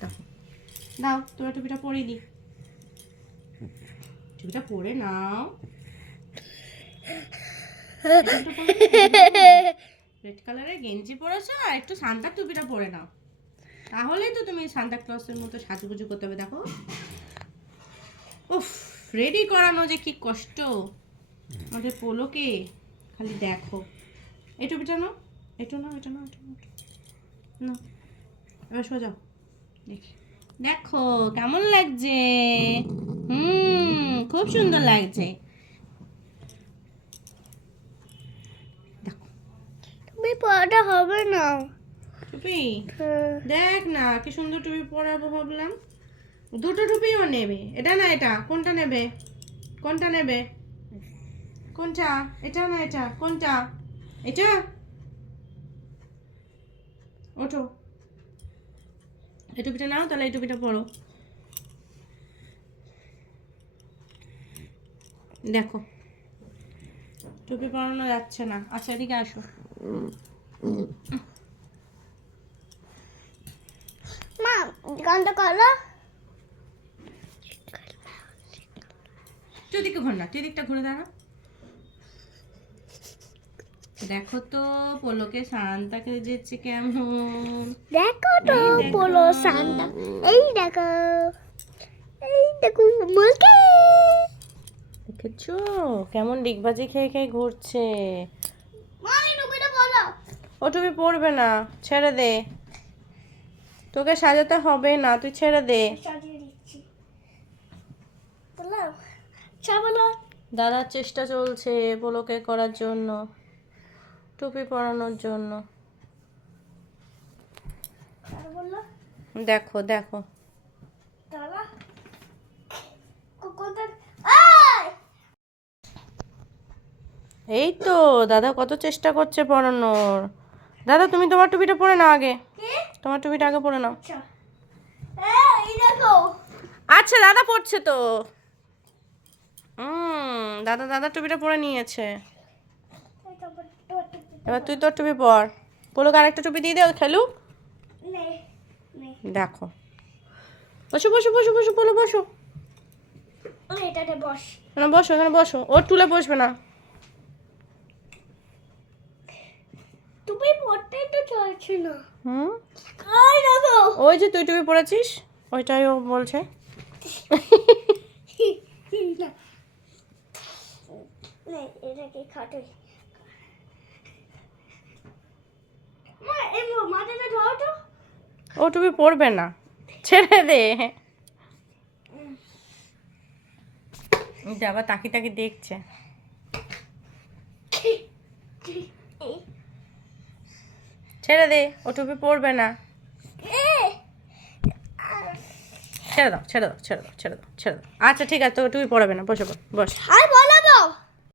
দেখো দাও তোমার টুপিটা পরিয়ে দিই, টুপিটা পরে নাও। রেড কালারের গেঞ্জি পরেছো আর একটু সান্তার টুপিটা পরে নাও, তাহলেই তো তুমি সান্তা ক্লসের মতো সাজুগুজু করতে হবে। দেখো উফ, রেডি করানো যে কি কষ্ট আমাদের পোলোকে, খালি দেখো। এই টুপিটা নাও, এটা নাও, এটা নাও, এটা নাও, নাও। এবার সোজাও, দেখি দেখো কেমন লাগছে। খুব সুন্দর লাগছে। দেখো তুমি পড়াটা হবে না। টুপি দেখ না কি সুন্দর টুপি পরাবো ভাবলাম। দুটো টুপিও নেবে, এটা না এটা, কোনটা নেবে? কোনটা নেবে? কোনটা? এটা না এটা, কোনটা? এটা। ওঠো, এই টুপিটা নাও, তাহলে এই টুপিটা পরো। দেখো টুপি পরানো যাচ্ছে না। আচ্ছা এদিকে আসো। মা গানটা করো। তুই দিকে ঘুর না, তুই দিকটা ঘুরে দাঁড়া। দেখো তো পোলোকে সান্তাকে যেচ্ছে কেমন। দেখো তো এই দেখো। বলো সান্তা, এই দেখো, এই দেখো মুরগি। দেখেছো কেমন ডিগবাজি খেয়ে খেয়ে ঘুরছে। মামি টুপিটা বলো। ও টুপি পরবে না, ছেড়ে দে, তোকে সাজাতে হবে না, তুই ছেড়ে দে। সাজিয়ে দিচ্ছি। বলো চা বলো। দাদার চেষ্টা চলছে পোলোকে করার জন্য, টুপি পরানোর জন্য। আর বললো দেখো দেখো দাদা কোথায়? এই এই তো দাদা কত চেষ্টা করছে পরানোর। দাদা তুমি তোমার টুপিটা পরে নাও আগে, কি? তোমার টুপিটা আগে পরে নাও। আচ্ছা এই দেখো। আচ্ছা দাদা পড়ছে তো। দাদা দাদার টুপিটা পরে নিয়েছে। এই তো টুপি এবার তুই তোর টুপি পর, পোলোকে আরেকটা টুপি দিয়ে দে, ও খেলুক। নে নে। দেখো বসো বসো বসো বসো, পোলো বসো। ওই এটাতে বস। এখানে বসো, এখানে বসো, ওর টুলে বসবে না। তুমি পড়তেই তো চলছে না। হুম, এই দেখো। ওই যে তুই টুপি পরেছিস ওইটাই ও বলছে। না নে এটাকে খাটে। মা এই মাথাটা ধরো তো। ও টুপি পরবে না, ছেড়ে দে। এই যে আবার তাকি তাকি দেখছে। ছেড়ে দে, ও টুপি পরবে না। ছেড়ে দাও ছেড়ে দাও ছেড়ে দাও ছেড়ে দাও ছেড়ে দাও। আচ্ছা ঠিক আছে, তোকে টুপি পরাবে না, বসে বস বস। আর বলো